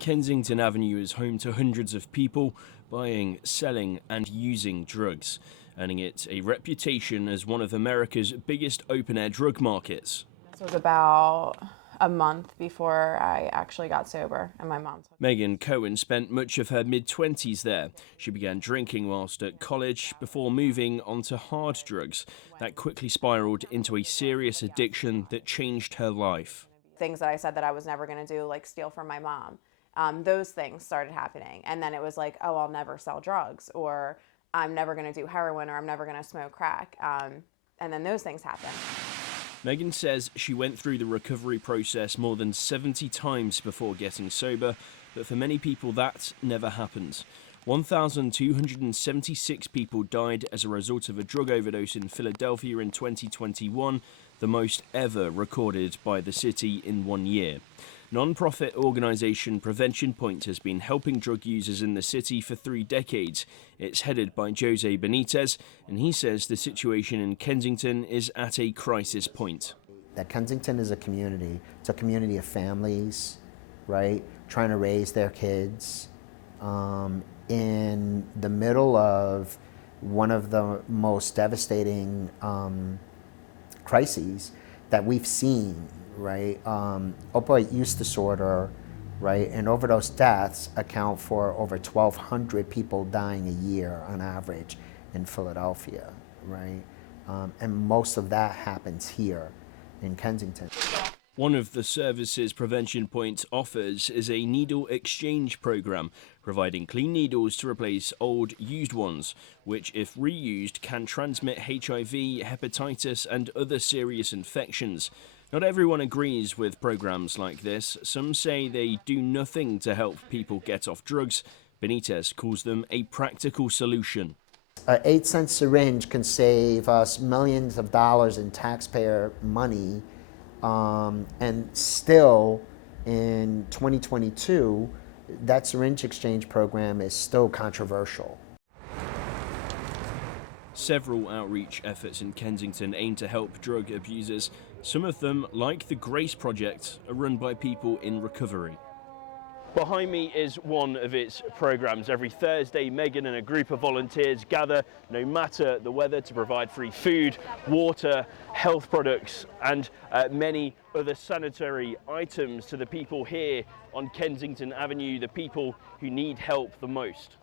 Kensington Avenue is home to hundreds of people buying, selling and using drugs, earning it a reputation as one of America's biggest open-air drug markets. This was about a month before I actually got sober, and my mom took me. Megan Cohen spent much of her mid-20s there. She began drinking whilst at college before moving onto hard drugs. That quickly spiraled into a serious addiction that changed her life. Things that I said that I was never going to do, like steal from my mom, those things started happening. And then it was like, oh, I'll never sell drugs, or I'm never going to do heroin, or I'm never going to smoke crack. And then those things happened. Megan says she went through the recovery process more than 70 times before getting sober, but for many people that never happened. 1,276 people died as a result of a drug overdose in Philadelphia in 2021, the most ever recorded by the city in 1 year. Non-profit organisation Prevention Point has been helping drug users in the city for 3 decades. It's headed by Jose Benitez, and he says the situation in Kensington is at a crisis point. That Kensington is a community. It's a community of families, right, trying to raise their kids in the middle of one of the most devastating crises that we've seen, right? Opioid use disorder, right, and overdose deaths account for over 1,200 people dying a year on average in Philadelphia, right? And most of that happens here in Kensington. One of the services Prevention Point offers is a needle exchange program, providing clean needles to replace old, used ones, which, if reused, can transmit HIV, hepatitis and other serious infections. Not everyone agrees with programs like this. Some say they do nothing to help people get off drugs. Benitez calls them a practical solution. An 8-cent syringe can save us millions of dollars in taxpayer money, and still in 2022, that syringe exchange program is still controversial. Several outreach efforts in Kensington aim to help drug abusers. Some of them, like the Grace Project, are run by people in recovery. Behind me is one of its programs. Every Thursday, Megan and a group of volunteers gather, no matter the weather, to provide free food, water, health products, and many other sanitary items to the people here on Kensington Avenue, the people who need help the most.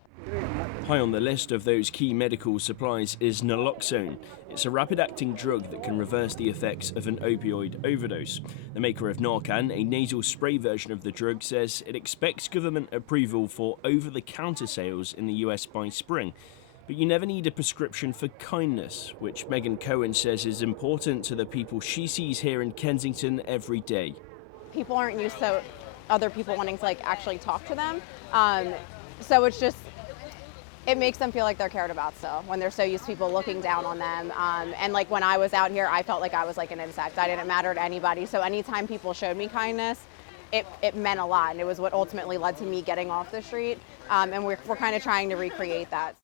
High on the list of those key medical supplies is naloxone. It's a rapid-acting drug that can reverse the effects of an opioid overdose. The maker of Narcan, a nasal spray version of the drug, says it expects government approval for over-the-counter sales in the US by spring. But you never need a prescription for kindness, which Megan Cohen says is important to the people she sees here in Kensington every day. People aren't used to other people wanting to actually talk to them. So it's just, it makes them feel like they're cared about still, when they're so used to people looking down on them. And when I was out here, I felt like I was like an insect. I didn't matter to anybody. So anytime people showed me kindness, it meant a lot. And it was what ultimately led to me getting off the street. And we're kind of trying to recreate that.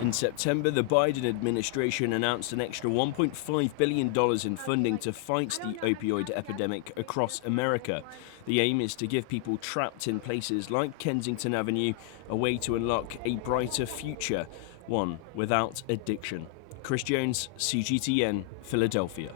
In September, the Biden administration announced an extra $1.5 billion in funding to fight the opioid epidemic across America. The aim is to give people trapped in places like Kensington Avenue a way to unlock a brighter future, one without addiction. Chris Jones, CGTN, Philadelphia.